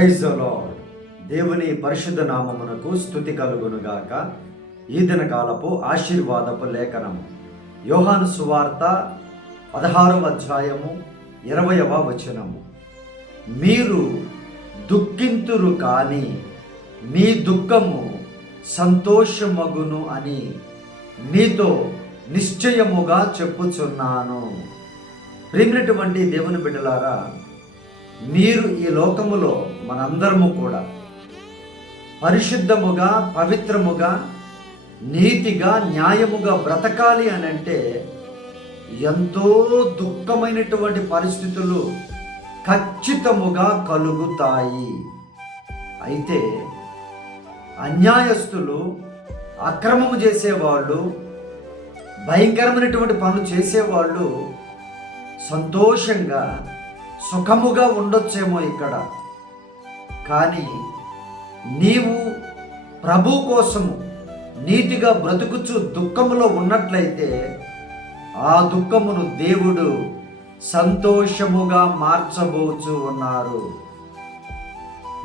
Praise lord. దేవుని పరిశుద్ధ నామమునకు స్థుతి కలుగునుగాక. ఈ దినకాలపు ఆశీర్వాదపు లేఖనము. యోహాను సువార్త పదహారవ అధ్యాయము ఇరవయవ వచనము. మీరు దుఃఖింతురు కానీ మీ దుఃఖము సంతోషమగును అని మీతో నిశ్చయముగా చెప్పుచున్నాను. ప్రేమినటువంటి దేవుని బిడ్డలారా మీరు ఈ లోకములో మనందరము కూడా పరిశుద్ధముగా పవిత్రముగా నీతిగా న్యాయముగా బ్రతకాలి అని అంటే ఎంతో దుఃఖమైనటువంటి పరిస్థితులు ఖచ్చితముగా కలుగుతాయి. అయితే అన్యాయస్తులు అక్రమము చేసేవాళ్ళు భయంకరమైనటువంటి పనులు చేసేవాళ్ళు సంతోషంగా సుఖముగా ఉండొచ్చేమో ఇక్కడ. కానీ నీవు ప్రభు కోసము నీతిగా బ్రతుకుచు దుఃఖములో ఉన్నట్లయితే ఆ దుఃఖమును దేవుడు సంతోషముగా మార్చబోచు ఉన్నారు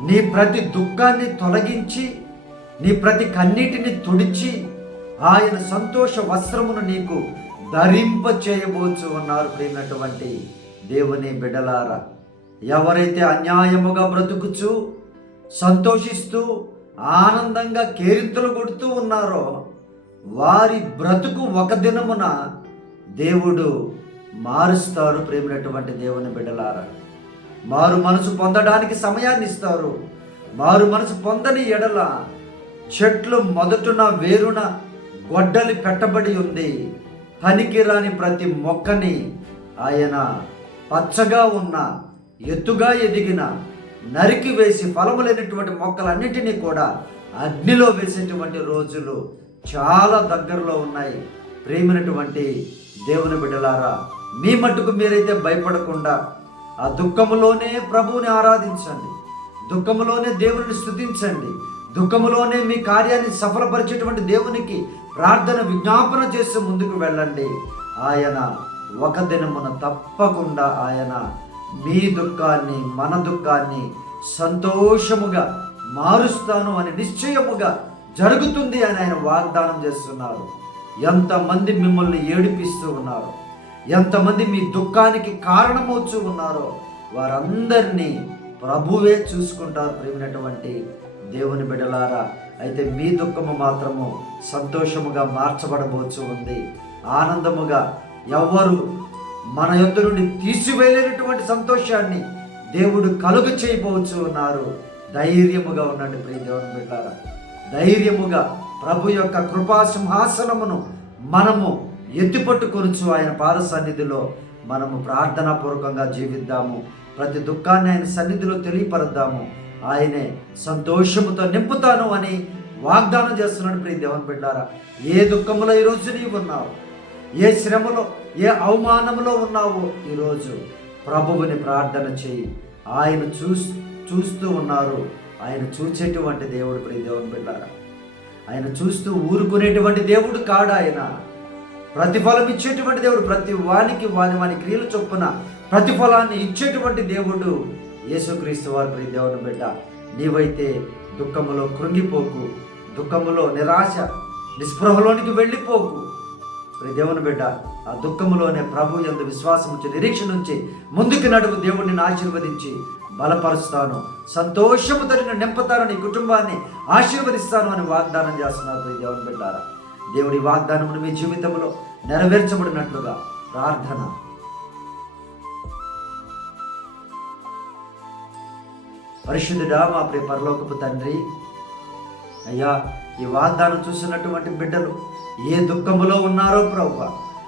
నీ ప్రతి దుఃఖాన్ని తొలగించి నీ ప్రతి కన్నీటిని తుడిచి ఆయన సంతోష వస్త్రమును నీకు ధరింప చేయబోచు ఉన్నారు ప్రియమైనటువంటి దేవుని బిడ్డలారా ఎవరైతే అన్యాయముగా బ్రతుకుచు సంతోషిస్తూ ఆనందంగా కేరింతలు కొడుతూ ఉన్నారో వారి బ్రతుకు ఒక దినమున దేవుడు మారుస్తారు ప్రేమినటువంటి దేవుని బిడ్డలారా. మారు మనసు పొందడానికి సమయాన్ని ఇస్తారు. మారు మనసు పొందని ఎడల చెట్లు మొదటున వేరున గొడ్డలి పెట్టబడి ఉంది. పనికిరాని ప్రతి మొక్కని ఆయన పచ్చగా ఉన్న ఎత్తుగా ఎదిగిన నరికి వేసి ఫలము లేనటువంటి మొక్కలన్నిటినీ కూడా అగ్నిలో వేసేటువంటి రోజులు చాలా దగ్గరలో ఉన్నాయి. ప్రేమినటువంటి దేవుని బిడ్డలారా మీ మట్టుకు మీరైతే భయపడకుండా ఆ దుఃఖములోనే ప్రభువుని ఆరాధించండి. దుఃఖములోనే దేవుని స్థుతించండి దుఃఖములోనే మీ కార్యాన్ని సఫలపరిచేటువంటి దేవునికి ప్రార్థన విజ్ఞాపన చేస్తూ ముందుకు వెళ్ళండి. ఆయన ఒక దినమున తప్పకుండా ఆయన మీ దుఃఖాన్ని మన దుఃఖాన్ని సంతోషముగా మారుస్తాను అని నిశ్చయముగా జరుగుతుంది అని ఆయన వాగ్దానం చేస్తున్నారు. ఎంతమంది మిమ్మల్ని ఏడిపిస్తూ ఉన్నారు? ఎంతమంది మీ దుఃఖానికి కారణమవుతూ ఉన్నారో వారందరినీ ప్రభువే చూసుకుంటారు ప్రేమినటువంటి దేవుని బిడలారా అయితే మీ దుఃఖము మాత్రము సంతోషముగా మార్చబడబోచు ఉంది. ఆనందముగా ఎవ్వరు మన యొద్ నుండి తీసివేయలేనటువంటి సంతోషాన్ని దేవుడు కలుగ చేయబోచు ఉన్నారు. ధైర్యముగా ఉండండి ప్రియ దేవుని బిడ్డారా. ధైర్యముగా ప్రభు యొక్క కృపా సింహాసనమును మనము ఎత్తిపట్టుకొనుచు ఆయన పాద సన్నిధిలో మనము ప్రార్థనాపూర్వకంగా జీవిద్దాము. ప్రతి దుఃఖాన్ని ఆయన సన్నిధిలో తెలియపరుద్దాము. ఆయనే సంతోషముతో నింపుతాను అని వాగ్దానం చేస్తున్నాడు ప్రియ దేవుని బిడ్డారా. ఏ దుఃఖములో ఈరోజు నీవు ఉన్నావు? ఏ శ్రమలో ఏ అవమానంలో ఉన్నావో ఈరోజు ప్రభువుని ప్రార్థన చేయి. ఆయన చూస్ చూస్తూ ఉన్నారు. ఆయన చూచేటువంటి దేవుడు ప్రియ దేవుని బిడ్డారా. ఆయన చూస్తూ ఊరుకునేటువంటి దేవుడు కాడు ఆయన. ప్రతిఫలం ఇచ్చేటువంటి దేవుడు ప్రతి వానికి వాని వాని క్రియలు చొప్పున ప్రతిఫలాన్ని ఇచ్చేటువంటి దేవుడు యేసుక్రీస్తు వారి ప్రియ దేవుని బిడ్డ. నీవైతే దుఃఖములో కృంగిపోకు దుఃఖములో నిరాశ నిస్పృహలోనికి వెళ్ళిపోకు. దేవుని బిడ్డ ఆ దుఃఖములోనే ప్రభు ఎందు విశ్వాసం ఉంచి నిరీక్షణ ఉంచి ముందుకు నడుపు దేవుడిని ఆశీర్వదించి బలపరుస్తాను. సంతోషముతో నిన్ను నింపుతాను నీ కుటుంబాన్ని ఆశీర్వదిస్తాను అని వాగ్దానం చేస్తున్నారు దేవుని బిడ్డారా. దేవుడి వాగ్దానమును మీ జీవితంలో నెరవేర్చబడినట్లుగా ప్రార్థన. పరిశుద్ధుడా మా ప్రియ పరలోకపు తండ్రి అయ్యా ఈ వాగ్దానం చూసినటువంటి బిడ్డలు ఏ దుఃఖములో ఉన్నారో ప్రభు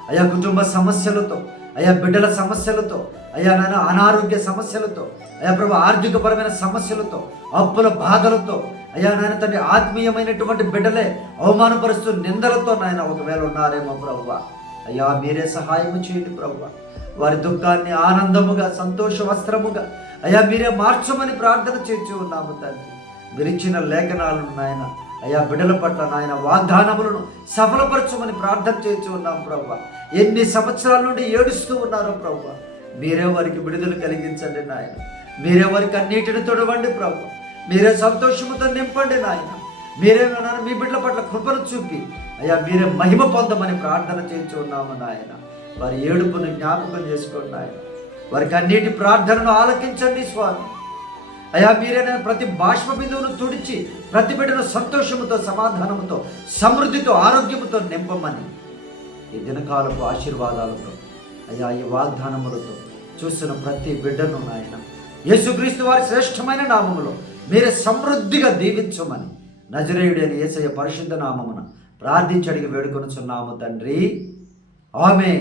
అయా కుటుంబ సమస్యలతో అయా బిడ్డల సమస్యలతో అయా నాయన అనారోగ్య సమస్యలతో అయా ప్రభు ఆర్థికపరమైన సమస్యలతో అప్పుల బాధలతో అయ్యా నాయన తండ్రి ఆత్మీయమైనటువంటి బిడ్డలే అవమానపరుస్తూ నిందలతో నాయన ఒకవేళ ఉన్నారేమో ప్రభువ అయ్యా మీరే సహాయం చేయండి ప్రభువ వారి దుఃఖాన్ని ఆనందముగా సంతోష వస్త్రముగా అయ్యా మీరే మార్చమని ప్రార్థన చేర్చి ఉన్నాము తండ్రి. విరిచిన లేఖనాలను నాయన అయ్యా బిడ్డల పట్ల నాయన వాగ్దానములను సఫలపరచమని ప్రార్థన చేస్తూ ఉన్నాం ప్రభు ఎన్ని సంవత్సరాల నుండి ఏడుస్తూ ఉన్నారు ప్రభు మీరే వారికి విడుదల కలిగించండి నాయన. మీరే వారికి అన్నిటిని తొడవండి ప్రభు మీరే సంతోషముతో నింపండి నాయన. మీరే నాయన మీ బిడ్డల పట్ల కృపను చూపి అయ్యా మీరే మహిమ పొందమని ప్రార్థన చేయించున్నాము నాయన. వారి ఏడుపును జ్ఞాపకం చేసుకోండి నాయన. వారికి అన్నిటి ప్రార్థనను ఆలకించండి స్వామి. అయ్యా మీరైనా ప్రతి బాష్ప బిందువును తుడిచి ప్రతి బిడ్డను సంతోషముతో సమాధానముతో సమృద్ధితో ఆరోగ్యముతో నింపమని ఈ దినకాలపు ఆశీర్వాదాలతో అయ్యా ఈ వాగ్దానములతో చూసిన ప్రతి బిడ్డను నాయన యేసుక్రీస్తు వారి శ్రేష్టమైన నామములో మీరే సమృద్ధిగా దీవించమని నజరేయుడైన యేసయ్య పరిశుద్ధ నామమున ప్రార్థించడికి వేడుకొనుచున్నాము తండ్రి. ఆమె